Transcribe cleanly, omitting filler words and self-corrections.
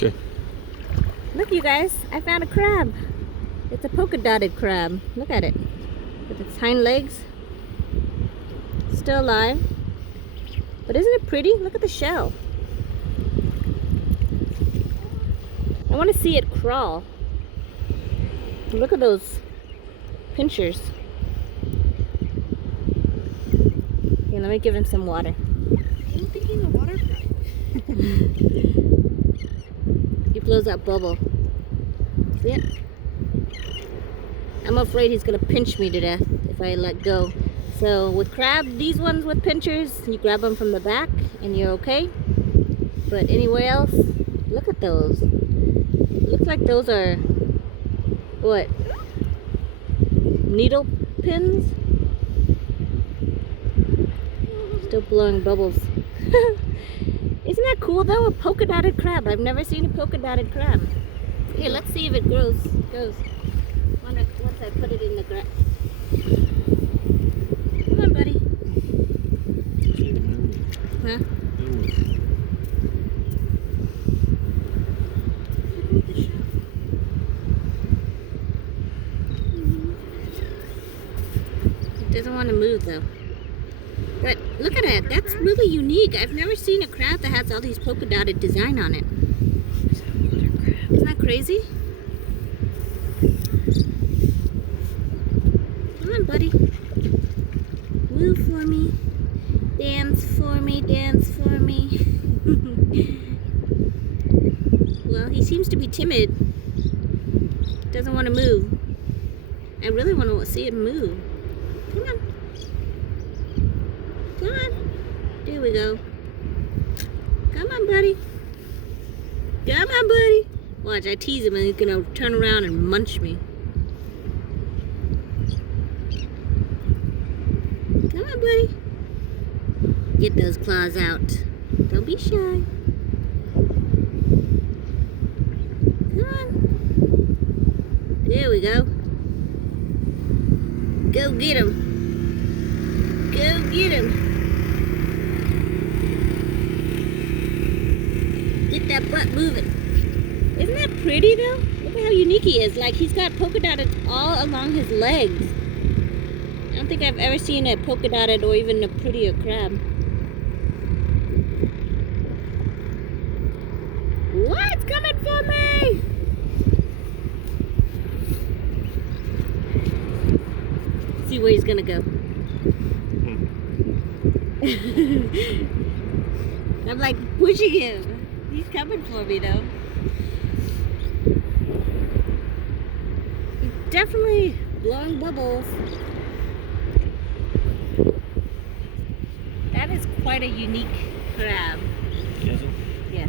Okay. Look, you guys, I found a crab. It's a polka dotted crab. Look at it. With its hind legs. Still alive. But isn't it pretty? Look at the shell. I want to see it crawl. Look at those pinchers. Here, let me give him some water. I'm thinking of water fry. He blows that bubble. See it? I'm afraid he's gonna pinch me to death if I let go. So with crab, these ones with pinchers, you grab them from the back and you're okay. But anywhere else, look at those. Looks like those are, what? Needle pins? Still blowing bubbles. Isn't that cool though? A polka dotted crab. I've never seen a polka dotted crab. Here, let's see if it goes. Once I put it in the ground. Come on, buddy. Huh? It doesn't want to move though. But look at it. That's really unique. I've never seen a crab that has all these polka dotted design on it. Isn't that crazy? Come on, buddy. Move for me. Dance for me. Dance for me. Well, he seems to be timid. Doesn't want to move. I really want to see him move. Come on. Come on. There we go. Come on, buddy. Come on, buddy. Watch, I tease him and he's gonna turn around and munch me. Come on, buddy. Get those claws out. Don't be shy. Come on. There we go. Go get him. Go get him. Get that butt moving. Isn't that pretty though? Look at how unique he is. Like he's got polka dotted all along his legs. I don't think I've ever seen a polka dotted or even a prettier crab. What's coming for me? See where he's gonna go. I'm like pushing him. He's coming for me though. He's definitely blowing bubbles. That is quite a unique crab. Yes. Yeah.